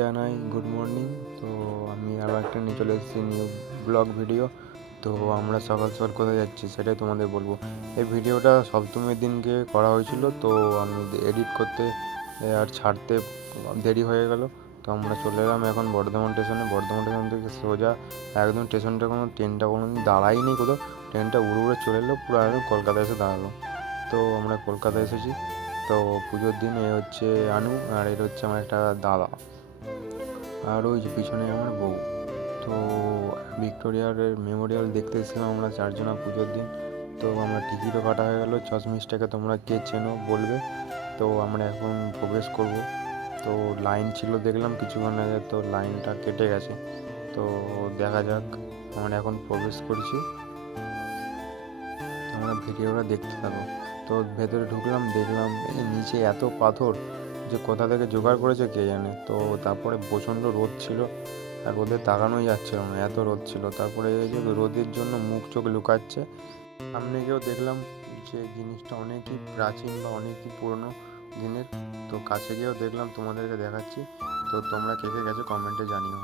জানাই good morning. তো আমি আরও একটা নিয়ে চলে এসেছি নিউ ব্লগ ভিডিও। তো আমরা সকাল সকাল কোথায় যাচ্ছি সেটাই তোমাদের বলবো। এই ভিডিওটা সপ্তমীর দিনকে করা হয়েছিল, তো আমি এডিট করতে আর ছাড়তে দেরি হয়ে গেল। তো আমরা চলে এলাম এখন বর্ধমান স্টেশনে। বর্ধমান স্টেশন থেকে সোজা একদম স্টেশনটা ট্রেনটা কোনো দিন দাঁড়ায়নি কোথাও, ট্রেনটা উড়ে উড়ে চলে এলো, পুরো একদম কলকাতায় এসে দাঁড়ালো। তো আমরা কলকাতায় এসেছি। তো পুজোর দিন এ হচ্ছে আনু, আর এর হচ্ছে আমার একটা দাদা, আর ওই যে পিছনে আমার বউ। তো ভিক্টোরিয়ার মেমোরিয়াল দেখতে এসেছিলাম আমরা চারজনা পুজোর দিন। তো আমরা টিকিটও কাটা হয়ে গেলো। চশমিশটাকে তোমরা কে চেনো বলবে। তো আমরা এখন প্রবেশ করব। তো লাইন ছিল দেখলাম কিছুক্ষণ আগে, তো লাইনটা কেটে গেছে। তো দেখা যাক, আমরা এখন প্রবেশ করছি। তোমরা ভিডিওটা দেখতে থাকো। তো ভেতরে ঢুকলাম, দেখলাম এই নিচে এত পাথর যে কোথা থেকে জোগাড় করেছে কে জানে। তো তারপরে প্রচণ্ড রোদ ছিল, আর রোদে তাকানোই যাচ্ছিল না, এত রোদ ছিল। তারপরে এই যে রোদের জন্য মুখ চোখ লুকাচ্ছে। সামনে গিয়েও দেখলাম যে জিনিসটা অনেকই প্রাচীন বা অনেকই পুরনো দিনের। তো কাছে গিয়েও দেখলাম, তোমাদেরকে দেখাচ্ছি। তো তোমরা কে কে গেছো কমেন্টে জানিও।